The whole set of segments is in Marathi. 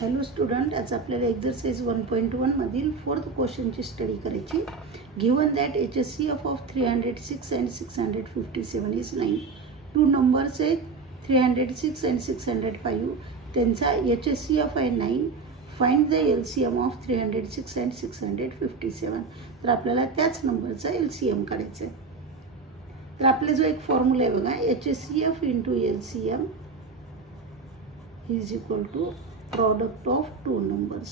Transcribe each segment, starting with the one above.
हॅलो स्टुडंट, आज आपल्याला एक्सरसाइज 1.1 मधील 4th क्वेश्चनची स्टडी करायची. Given that HCF of 306 and 657 is 9. Two numbers आहेत 306 and 605. त्यांचा HCF आहे 9. Find the LCM of 306 and 657. तर आपल्याला त्याच नंबरचा LCM काढायचा आहे. तर आपले जो एक फॉर्म्युला आहे बघा, HCF into LCM is equal to product of two numbers.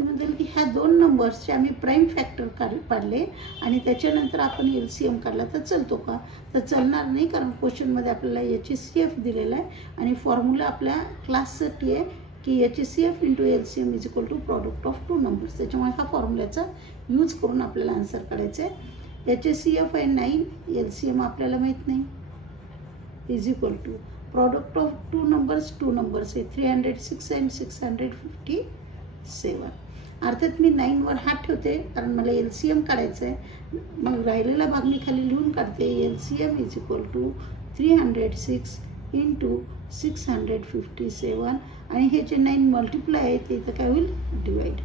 म्हणजे की ह्या दोन नंबर्सचे आम्ही प्राइम फॅक्टर काढले आणि त्याच्यानंतर आपण LCM काढला तर चलतो का? तर चलणार नाही, कारण क्वेश्चन मध्ये आपल्याला HCF दिलेला आहे आणि फॉर्म्युला आपल्या क्लाससाठी आहे की HCF into LCM is equal to product of two numbers. त्याच्यामुळे हा फॉर्म्युलाचा यूज करून आपल्याला आन्सर काढायचा आहे. HCF आहे 9, LCM आपल्याला माहित नाही, is equal to product of two numbers आहे 306 and 657. अर्थात मी 9 वर हात ठेवते कारण मला LCM काढायचं आहे. मग राहिलेला भाग मी खाली लिहून काढते. LCM is equal to 306 into 657 आणि हे जे 9 मल्टिप्लाय आहे ते इथं काय होईल, डिवाइड.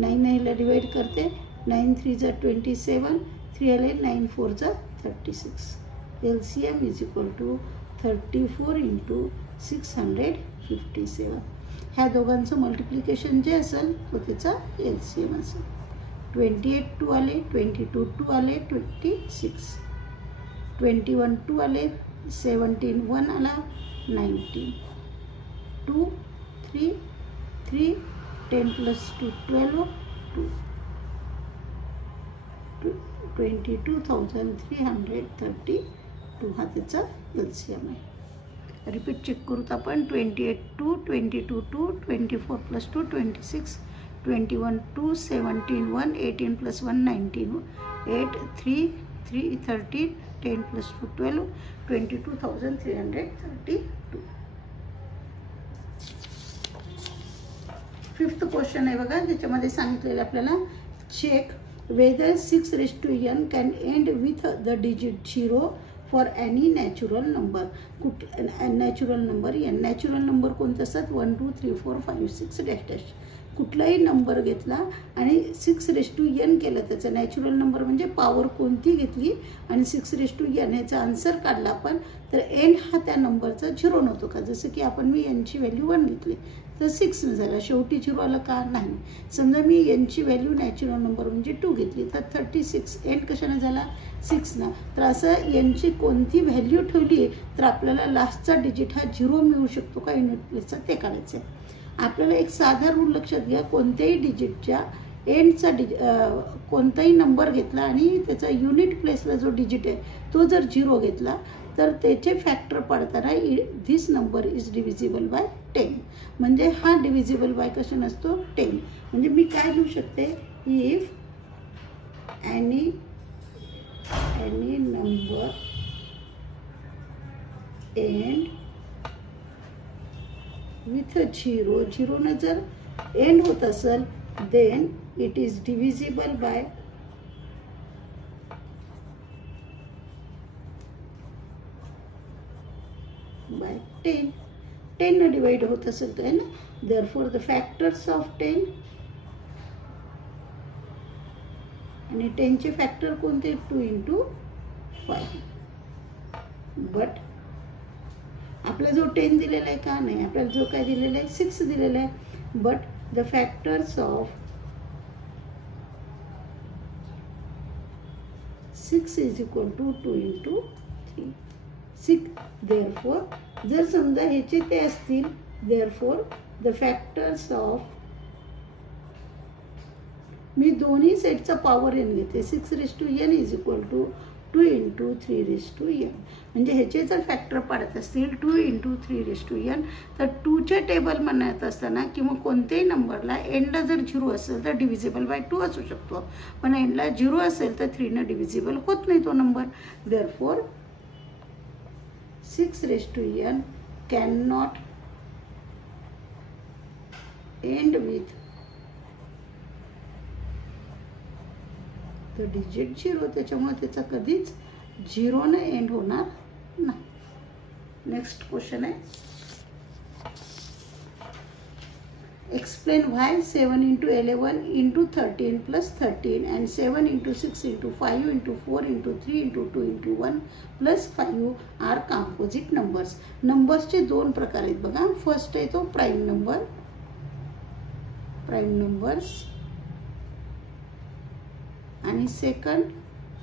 9 ला डिवाइड करते, 9 3 जा 27, 3 आले 9 4 जा 36. LCM is equal to 34 into 657. ह्या दोघांचं मल्टिप्लिकेशन जे असेल तो त्याचा LCM असेल. 28 2 आले, 22 2 आले 26, 21 2 आले, 17 1 आला 19, 2 3 3, 10 plus 2 12, 22,332 हा त्याचा LCM आहे. रिपीट चेक करूत आपण. 28 2, 22 2, 24 plus 2 26, 21 2, 17 1, 18 plus 1 19, 8 3 3 13, 10 plus 2 12, 22,332. Fifth question आहे बघा, त्याच्यामध्ये सांगितलेलं आपल्याला check whether 6 raised to n can end with the digit 0 for any natural number. Natural number n. Natural number कोणते असतात? 1 2 3 4 5 6 डॅश डॅश. कुठलाही नंबर घेतला आणि 6 raised to n केलं, त्याचा नॅचरल नंबर म्हणजे पॉवर कोणती घेतली आणि 6 raised to n ह्याचा आन्सर काढला आपण, तर एंड हा त्या नंबरचा 0 नव्हतो का? जसं की आपण मी n ची व्हॅल्यू 1 घेतली तर 6 झाला, शेवटी 0 आलं का? नाही. समजा मी n ची व्हॅल्यू नॅचरल नंबर म्हणजे 2 घेतली तर 36, एंड कशाने झाला? 6 ना. तर असं n ची कोणती व्हॅल्यू ठेवली तर आपल्याला लास्टचा डिजिट हा 0 मिळू शकतो का युनिट प्लेसचा, ते काढायचं आहे. आपल्याला एक साधा रूल लक्षात घ्या, कोणत्याही डिजिटच्या एंडचा कोणताही नंबर घेतला आणि त्याचा युनिट प्लेसला जो डिजिट आहे तो जर 0 घेतला तर त्याचे फॅक्टर पडताना this number is divisible by 10. म्हणजे हा डिव्हिजिबल बाय कशा नसतो? 10. म्हणजे मी काय लिहू शकते? If any number end with 0, 0 ने जर एंड होत असेल then it is divisible by 10. 10 ने डिवाइड होत असेल तर ना. देअरफॉर द फॅक्टर्स ऑफ 10 आणि 10 चे फॅक्टर कोणते? 2 into 5. बट आपला जो 10 दिलेला आहे का? नाही. आपल्याला जो काय दिलेला आहे 6 दिलेला आहे. But the factors of 6 is equal to 2 into 3. 6. Therefore जर समजा ह्याचे ते असतील, देअरफॉर द फॅक्टर्स ऑफ, मी दोन्ही सेटचा पॉवर n घेते. 6 raised to n is equal to 2 into 3 raised to n. म्हणजे ह्याचे जर फॅक्टर पाडत असतील 2 into 3 raised to n तर 2 चे टेबल म्हणत असताना किंवा कोणत्याही नंबरला एंडला जर 0 असेल तर डिव्हिजिबल बाय 2 असू शकतो, पण एंडला 0 असेल तर 3 ने डिव्हिजिबल होत नाही तो number. Therefore 6 raised to n cannot end with the digit 0, त्याच्यामुळे त्याचा कधीच 0 ने एंड होणार नाही. नेक्स्ट क्वेश्चन आहे, explain why 7 into 11 into 13 plus 13 and 7 into 6 into 5 into 4 into 3 into 2 into 1 plus 5 are composite numbers. नंबर्सचे दोन प्रकार आहेत बघा. फर्स्ट आहे तो प्राइम नंबर, प्राइम नंबर्स, आणि सेकंड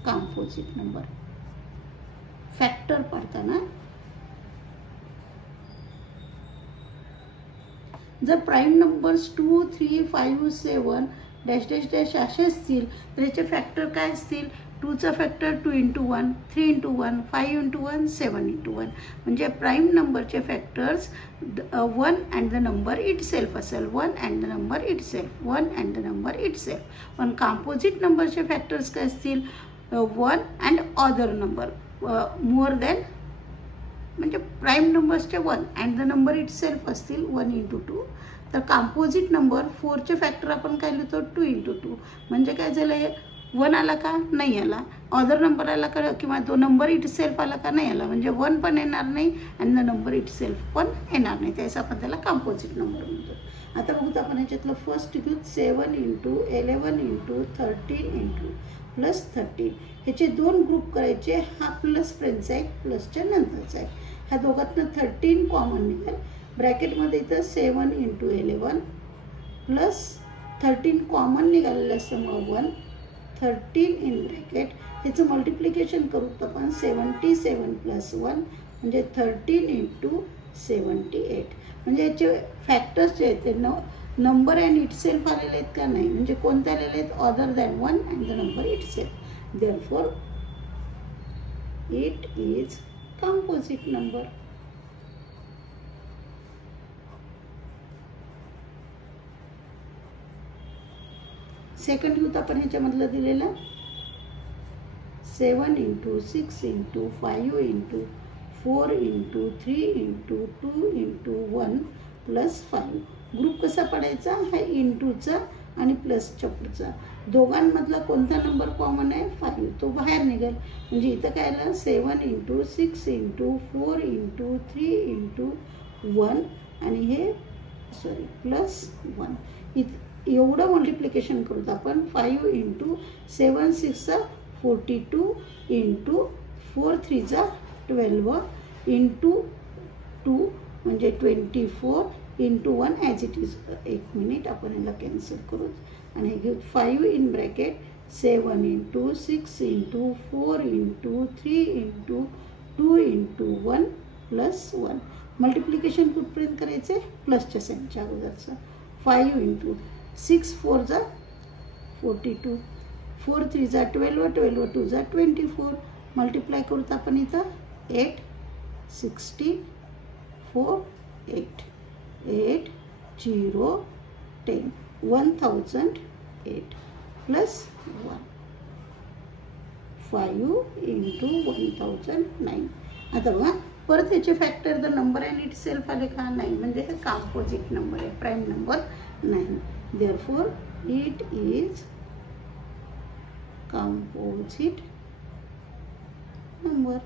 कंपोजिट नंबर. फॅक्टर पाडताना जर prime numbers 2, 3, 5, 7 dash dash dash असे असतील तर याचे फॅक्टर काय असतील? 2 चा factor 2 into 1, 3 into 1, 5 into 1, 7 into 1. म्हणजे प्राइम नंबरचे factors 1 and the number itself असेल, 1 and the number itself, 1 and the number itself. पण कंपोजिट नंबरचे फॅक्टर्स काय असतील? 1 and other number more than, म्हणजे प्राइम नंबर्सचे 1 अँड द नंबर इटसेल्फ असतील 1 into 2. तर कंपोजिट नंबर 4 चे फॅक्टर आपण काय लिहितो? 2 into 2. म्हणजे काय झालं? 1 आला का? नाही आला. अदर नंबर आला का किंवा तो नंबर इटसेल्फ आला का? नाही आला. म्हणजे 1 पण येणार नाही अँड द नंबर इटसेल्फ पण येणार नाही. त्याचा आपण त्याला कंपोजिट नंबर म्हणतो. आता बघू आपण याच्यातलं फर्स्ट घेऊ. 7 into 11 into 13 into प्लस 13. ह्याचे दोन ग्रुप करायचे. हा प्लस फ्रेंडचा आहे, प्लसच्या नंतरचा आहे. ह्या दोघातनं 13 कॉमन निघेल. ब्रॅकेटमध्ये इथं 7 into 11 प्लस 13 कॉमन निघालेलं असल्यामुळे 1, 13 इन ब्रॅकेट. ह्याचं मल्टिप्लिकेशन करू तर आपण 77 प्लस 1 म्हणजे 13 into 78. म्हणजे याचे फॅक्टर्स जे आहेत ते नंबर अँड इटसेल्फ आलेले आहेत का? नाही. म्हणजे कोणते आलेले आहेत? Other than 1 and the number itself. Therefore it is composite number. Second घेऊ आपण ह्याच्यामधलं दिलेलं 7 into 6 into 5 into 4 into 3 into 2 into 1 plus 5. Group कसा पडायचा? हा इंटूचा आणि प्लसच्या पुढचा. दोघांमधला कोणता नंबर कॉमन आहे? 5. तो बाहेर निघेल. म्हणजे इथं काय आलं? 7 into 6 into 4 into 3 into 1 आणि हे सॉरी प्लस 1. एवढं मल्टिप्लिकेशन करूत आपण. 5 into 7 6 42 into 4 3 12 into 2 म्हणजे 24 into 1 ॲज इट इज. एक मिनिट आपण याला कॅन्सल करू आणि हे घेऊ 5 in bracket 7 into 6 into 4 into 3 into 2 into 1 plus 1. Multiplication कुठपर्यंत करायचे? प्लसच्या साईनच्या अगोदरचं. 5 into 6 4 42, 4 3 12, 12 2 24. मल्टिप्लाय करूत आपण इथं 8 16 4 8 8 0 10 1008 प्लस 1 5 into 1009. आता बघा परत याचे factor the number and it self आले का? नाही. म्हणजे हे कंपोजिट नंबर आहे, प्राइम नंबर नाही. Therefore it is composite number.